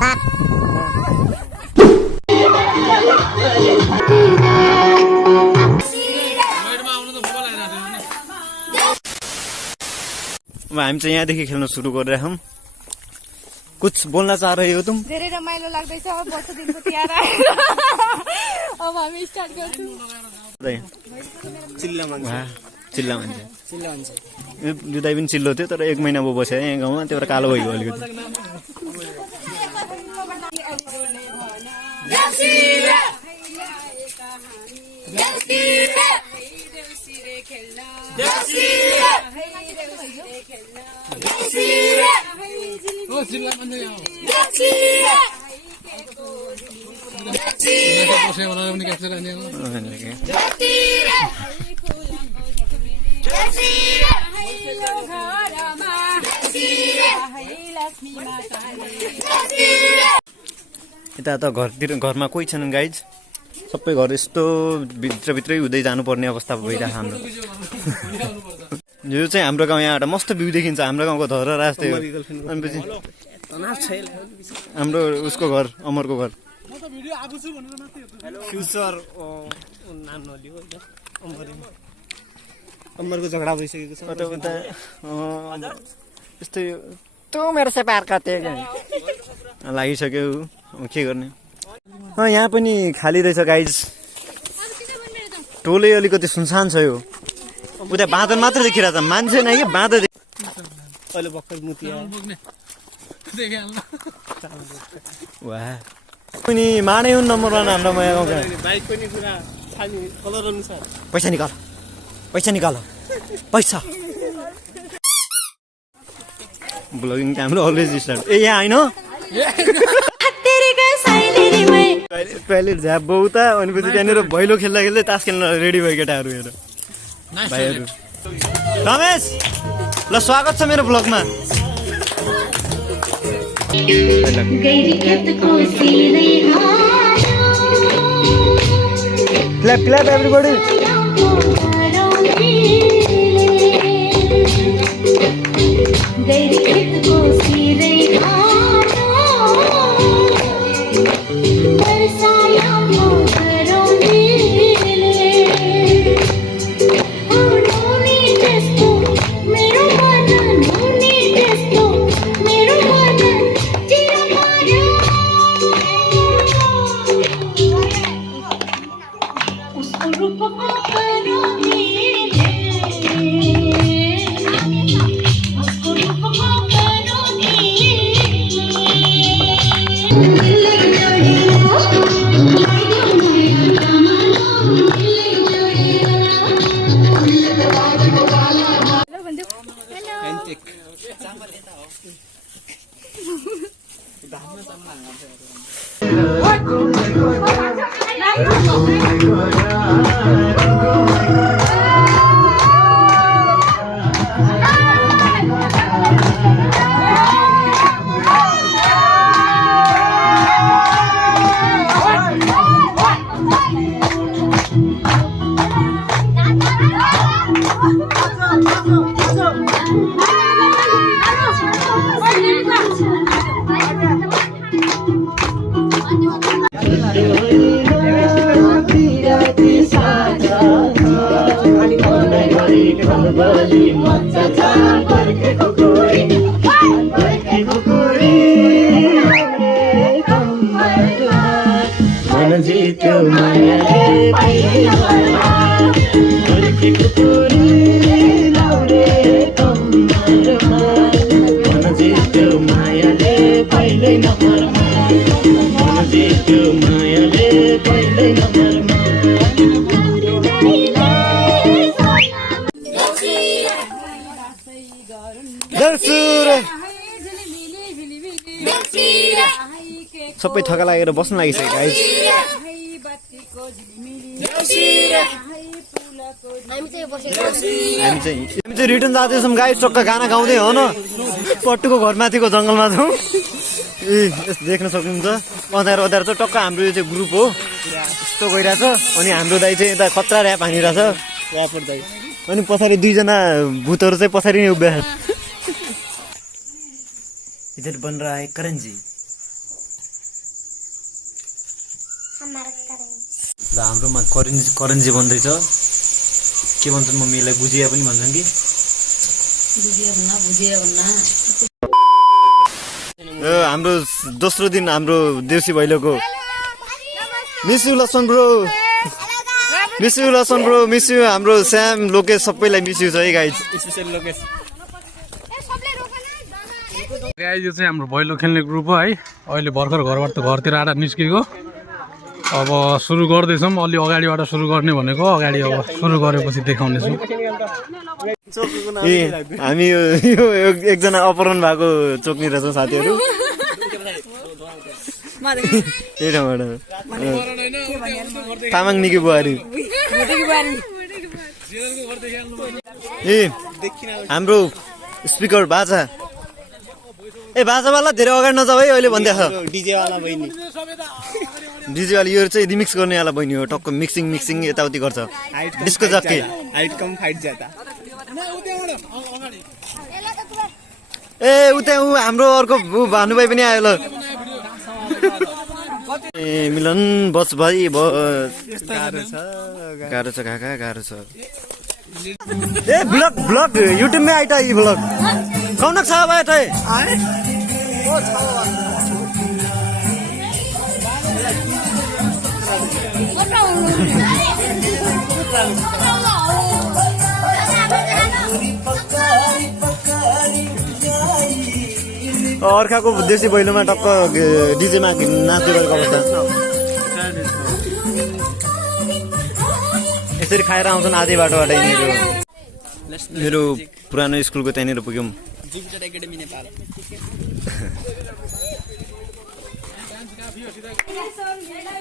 हामी चाहिँ यहाँदेखि खेल्न सुरु गरिरहेछौँ। कुछ बोल्न चाह रहे हो तुम? धेरै रमाइलो लाग्दैछ। अब वर्ष दिनको तिहार आयो। अब हामी स्टार्ट गर्छौँ। चिल्ला मान्छे जुदाई पनि चिल्लो थियो, तर 1 महिना भयो बस्यो यहाँ गाउँमा, त्यो भएर कालो भइगयो अलिकति। यता त घरमा कोही छैनन् गाइज, सबै घर यस्तो भित्रभित्रै हुँदै जानुपर्ने अवस्था भइरहेको हाम्रो। यो चाहिँ हाम्रो गाउँ यहाँबाट मस्त भ्यू देखिन्छ, हाम्रो गाउँको धरा रास्ता हो। अनिपछि हाम्रो उसको घर, अमरको घर। अमरको झगडा भइसकेको छ। यस्तै तँ मेरो से पार कते लागिसक्यो, के गर्ने। यहाँ पनि खाली रहेछ गाइज, टोलै अलिकति सुनसान छ। यो उता बाँदर मात्र देखिरहेछ, मान्छे नै कि बाँदर। पनि माडै हुन् नम्बर 1 हाम्रो माया गाउँका। पैसा निकाल, पैसा निकाल, पैसा। ब्लगिङ त हाम्रो अलवेज स्टार्ट। ए यहाँ होइन टोइलेट झ्याप बहुता। भनेपछि त्यहाँनिर भैलो खेल्दा खेल्दै तास खेल्न रेडी भयो केटाहरू। हेर भाइहरू। रमेश ल स्वागत छ मेरो ब्लगमा। Clap clap everybody. सबै थका लागेर बस्न लागिसक्यो गाइस। हामी चाहिँ रिटर्न जाँदैछौँ गाइस, टक्क गाना गाउँदै हो न। पट्टुको घरमाथिको जङ्गलमा छौँ। ए देख्न सक्नुहुन्छ अँध्यारो अँध्यारो छ। टक्क हाम्रो यो चाहिँ ग्रुप हो, यस्तो गइरहेछ। अनि हाम्रो दाइ चाहिँ यता खतरा ऱ्याप हानिरहेछ। ऱ्यापर दाइ। अनि पछाडि 2 जना भूतहरू चाहिँ पछाडि नै उभिया। इधर बन रहा है करण जी, ल हाम्रोमा करन्जी बन्दैछ के भन्छन् मम्मीलाई भुजिया पनि भन्छन् कि हाम्रो दोस्रो दिन हाम्रो देउसी भैलोको मिस यु लसन ब्रो मिस यु हाम्रो श्याम लोकेश सबैलाई मिस यु छ है गाइज स्पेशल लोकेश गाइज यो चाहिँ हाम्रो भैलो खेल्ने ग्रुप हो है अहिले भर्खर घरबाट त घरतिर आएर निस्केको अब सुरु गर्दैछौँ अलि अगाडिबाट सुरु गर्ने भनेको अगाडि अब सुरु गरेपछि देखाउनेछु ए हामी यो एकजना अपहरण भएको चोक्नी रहेछौँ साथीहरू तामाङ निकी बुहारी ए हाम्रो स्पिकर बाजा ए बाजावाला धेरै अगाडि नजाऊ है अहिले भन्दैछ डिजेवाला बहिनी डिजेवाला यो चाहिँ रिमिक्स गर्नेवाला बहिनी हो टक्क मिक्सिङ यताउति गर्छ डिस्को जक्के हाइट कम फाइट ज्यादा ए उता ऊ हाम्रो अर्को भानुभाइ पनि आयो ल ए मिलन बस भाइ गाह्रो छ काका गाह्रो छ ए ब्लग युट्युबमै आइटा यी ब्लग कौनक छ अब एटै अर्काको देउसी भैलोमा टक्क डिजेमा नाच्दै गरेको अवस्था यसरी खाएर आउँछन् आधी बाटोबाट यिनीहरू मेरो पुरानो स्कुलको त्यहाँनिर पुग्यौँ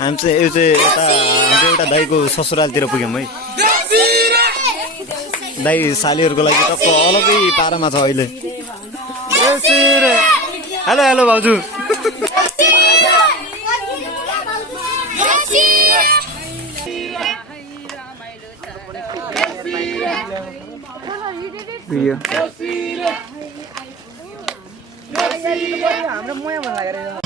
हामी चाहिँ यो चाहिँ यता हाम्रो एउटा दाईको ससुरालतिर पुग्यौँ है दाई सालीहरूको लागि टक्क अलग्गै पारामा छ अहिले हेलो हेलो भाउजू हाम्रो मोया मन लागेर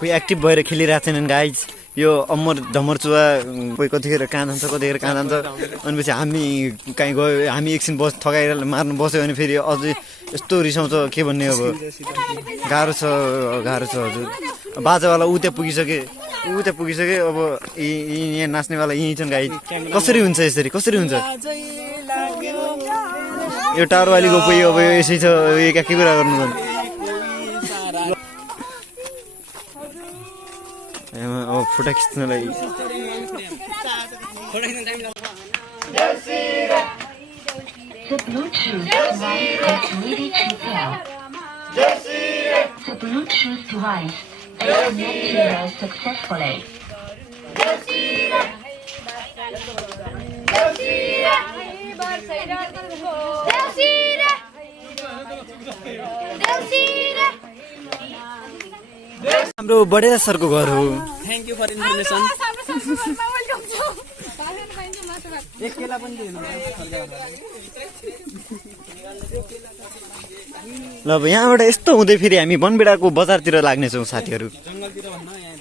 कोही एक्टिभ भएर खेलिरहेको छैनन् गाइज यो अमर ढमरचुवा कोही कतिखेर कहाँ जान्छ कतिखेर कहाँ जान्छ अनि पछि हामी कहीँ गयो हामी एकछिन थगाएर मार्नु बस्यो भने फेरि अझै यस्तो रिसाउँछ के भन्ने अब गाह्रो छ हजुर बाजावाला उता पुगिसके अब यहाँ नाच्नेवाला यहीँ छन् गाइज कसरी हुन्छ यसरी कसरी हुन्छ यो टारवालीको कोही अब यसै छ के कुरा गर्नु अब photo खिच्नलाई The Bluetooth device is ready to pair. The Bluetooth device is connected successfully. हाम्रो बढे सरको घर हो थ्याङ्क यू फर इन्फर्मेसन एक केला पनि दिनु ल अब यहाँबाट यस्तो हुँदै फेरि हामी बनबेडाको बजारतिर लाग्नेछौँ साथीहरू जङ्गलतिर भन्न यहाँ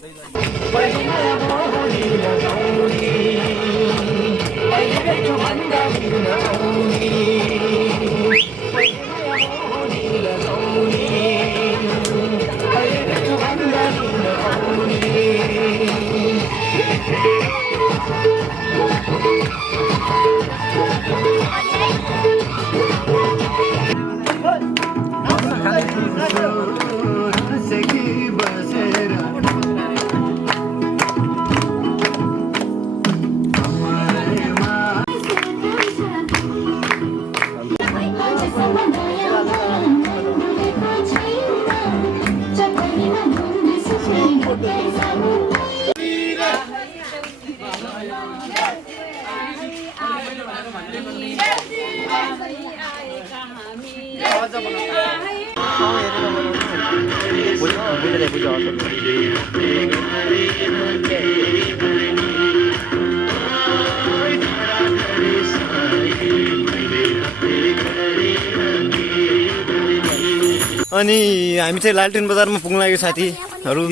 अनि हामी चाहिँ लालटेन बजारमा पुग्न लाग्यो साथीहरू।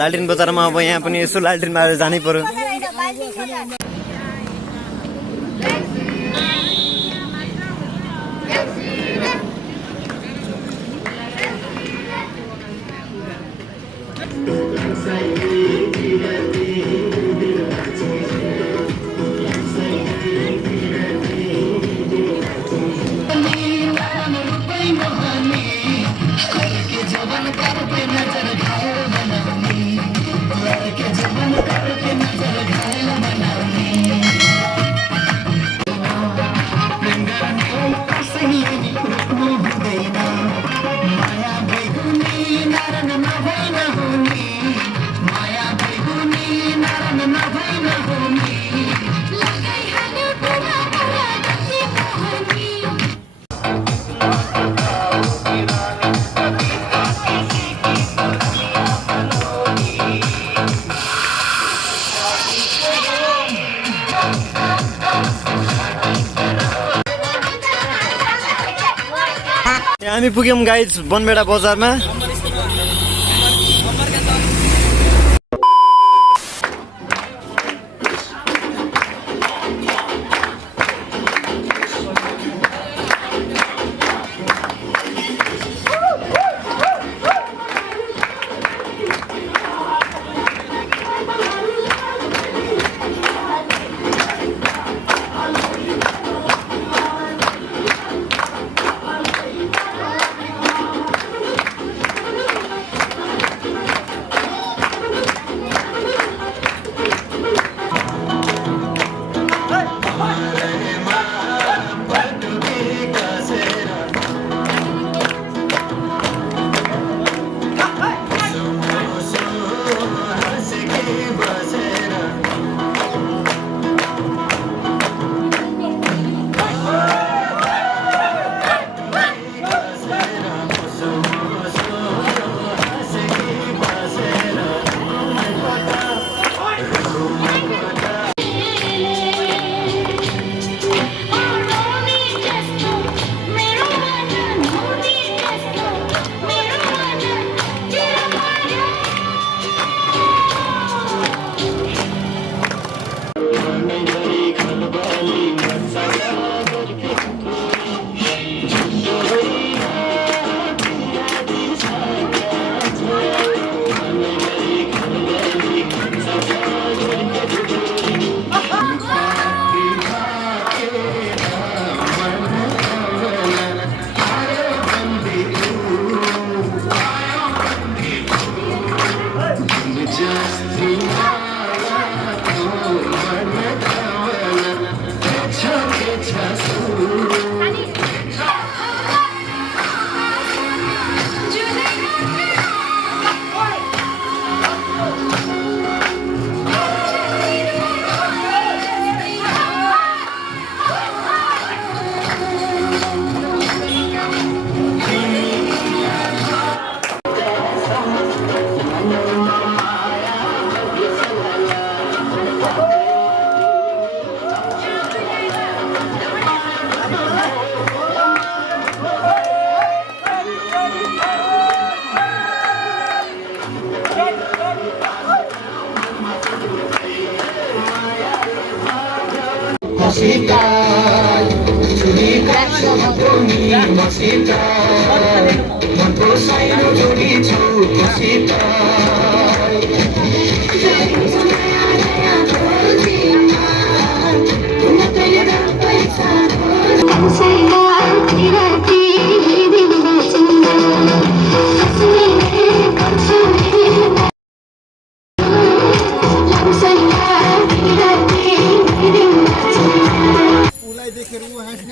लालटेन बजारमा अब यहाँ पनि यसो लालटेन बारेर जानै पर्यो। हामी पुग्यौँ गाइज बनबेडा बजारमा।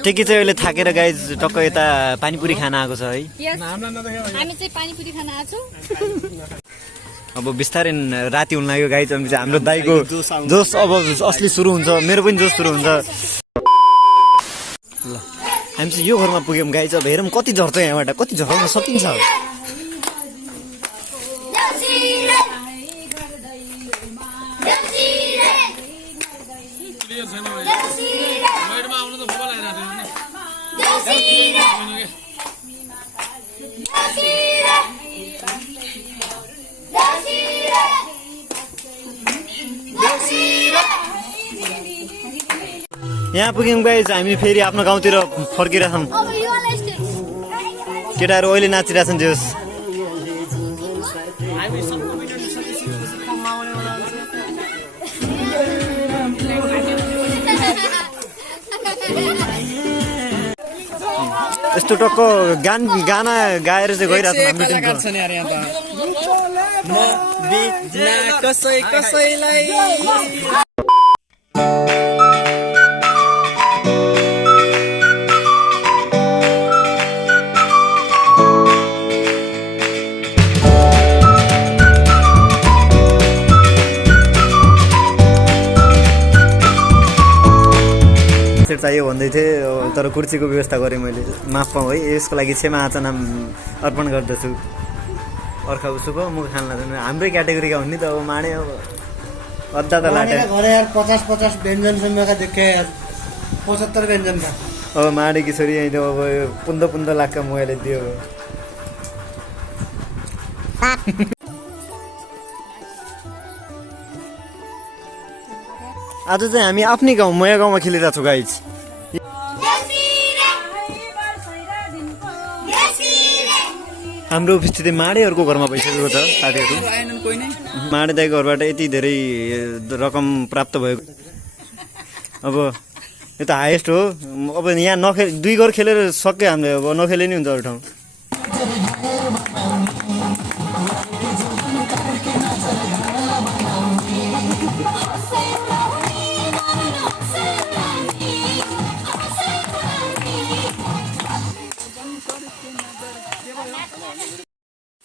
टेकी चाहिँ अहिले थाकेर गाइज टक्क यता पानीपुरी खान आएको छ है। हामी चाहिँ पानीपुरी खान आएको छौँ। अब बिस्तारै राति हुन लाग्यो गाइज। हाम्रो दाइको जोस अब असली सुरु हुन्छ, मेरो पनि जोस सुरु हुन्छ। ल हामी चाहिँ यो घरमा पुग्यौँ गाइज। अब हेरौँ कति झर्छ यहाँबाट, कति झराउन सकिन्छ। यहाँ पुग्यौँ गाइज। हामी फेरि आफ्नो गाउँतिर फर्किरहेछौँ। केटाहरू अहिले नाचिरहेछन् जोस्। यस्तो टक्क गाना गाएर चाहिँ गइरहेको हाम्रो कलाकार छन् यार यहाँ त म बिना कसैलाई चाहियो भन्दै थिएँ, तर कुर्सीको व्यवस्था गरेँ मैले। माफ पाऊँ है, यसको लागि क्षमा याचना अर्पण गर्दछु। अर्खा उसुको मुख खान लाग्दैन, हाम्रै क्याटेगोरीका हुन् नि त। अब माने अब अद्धा त लाटे घरे यार 50-50 व्यञ्जनसम्मका देखे यार 75 व्यञ्जन का। अब माडे की छोरी यहीँ त अब पुन्द लाखका मोबाइल दियो। आज चाहिँ हामी आफ्नै गाउँ नयाँ गाउँमा खेलिरहेको छौँ गाइज। हाम्रो उपस्थिति माडेहरूको घरमा भइसकेको छ साथीहरू। माडे दाईको घरबाट यति धेरै रकम प्राप्त भएको, अब यो त हाइएस्ट हो। अब यहाँ 2 घर खेलेर सक्यो हामीले, अब नखेले नि हुन्छ अरू ठाउँ।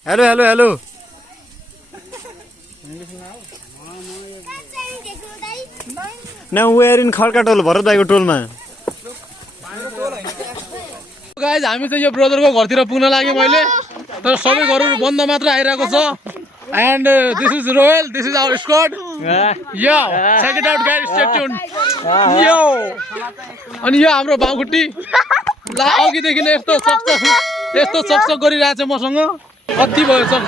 हेलो हेलो हेलो न वेयर इन खड्का टोल भरत दाइको टोलमा। गाइज हामी चाहिँ यो ब्रदरको घरतिर पुग्न लाग्यो मैले, तर सबै घरहरू बन्द मात्र आइरहेको छ। And this is royal, this is our squad. यो check it out guys, stay tuned. यो अनि यो हाम्रो बाउखुट्टी ला अघिदेखि नै यस्तो सक्सक गरिरहेछ मसँग। कति भयो सक्स।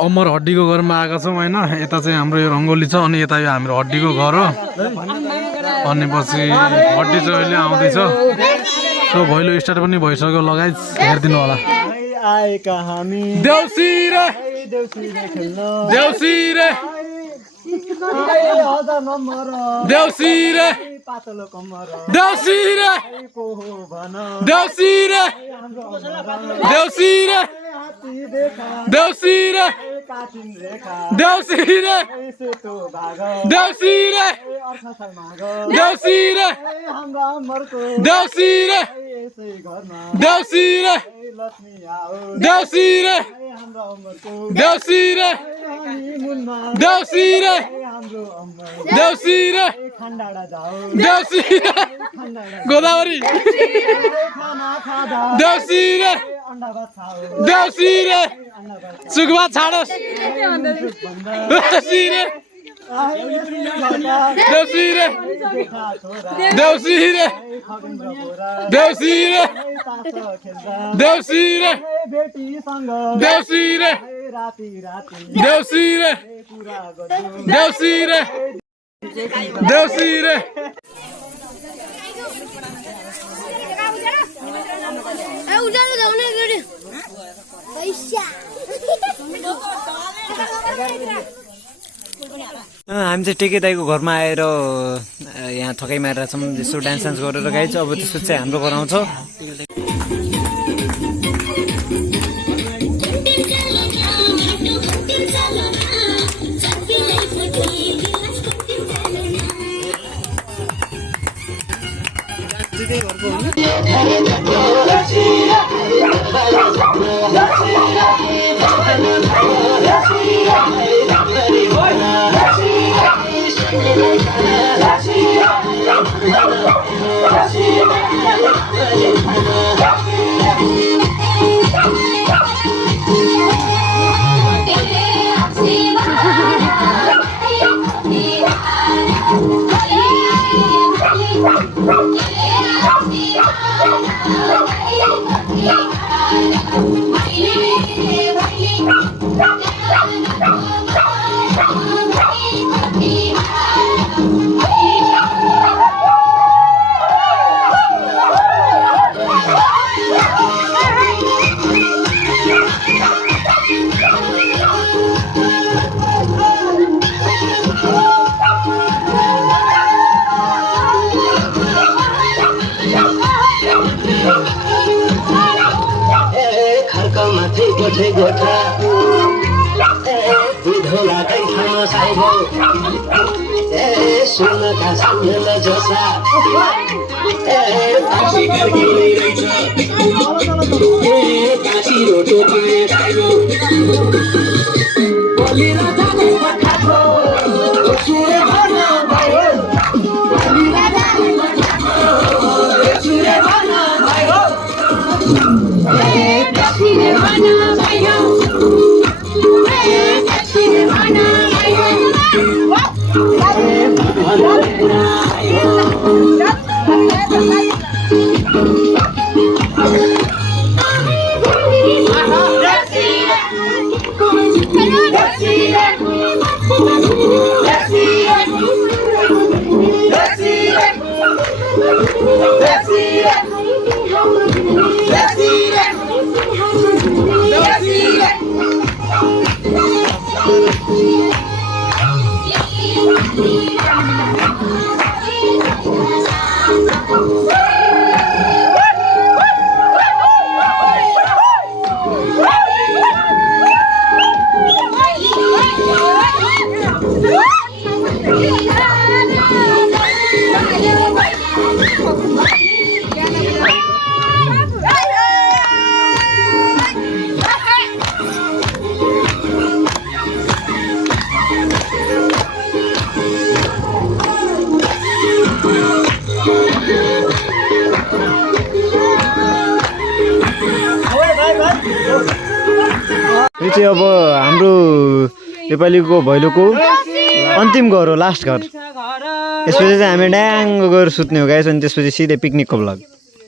अमर हड्डीको घरमा आएका छौँ होइन। यता चाहिँ हाम्रो यो रङ्गोली छ, अनि यता यो हाम्रो हड्डीको घर हो। अनि पछि हड्डी चाहिँ अहिले आउँदैछ। सो भैलो स्टार्ट पनि भइसक्यो, लगाइ हेरिदिनु होला। देउसी रे देउसी रे देउसी रे देउसी रे देउसी रे देउसी रे देउसी रे देउसी रे देउसी रे देउसी रे देउसी रे देउसी रे देउसी रे देउसी रे देउसी रे देउसी रे देउसी रे गोदावरी देउसी रे देउसी रे सुगमा छाडोस् देउसी रे देउसी रे देउसी रे देउसी रे देउसी रे देउसी रे देउसी रे देउसी रे देउसी रे हामी चाहिँ टेके दाईको घरमा आएर यहाँ थकाइ मारेर छौँ यसो डान्स सान्स गरेर गाइज अब त्यसपछि चाहिँ हाम्रो गराउँछ गोठा बुढोलाकै खाना साइबो ए सुनका सम्झल जसा ए काशी गर्गिने रहेछ ए काशी रोटो पाए साइबो बोलेर जाने खाको सुरे भन भयो बोलेर जाने खाको सुरे भन भयो ए काशी रे भन भयो यो चाहिँ अब हाम्रो नेपालीको भैलोको अन्तिम घर हो लास्ट घर यसपछि चाहिँ हामी ड्याङ्ग गएर सुत्ने हो गाइस अनि त्यसपछि सिधै पिकनिकको भ्लग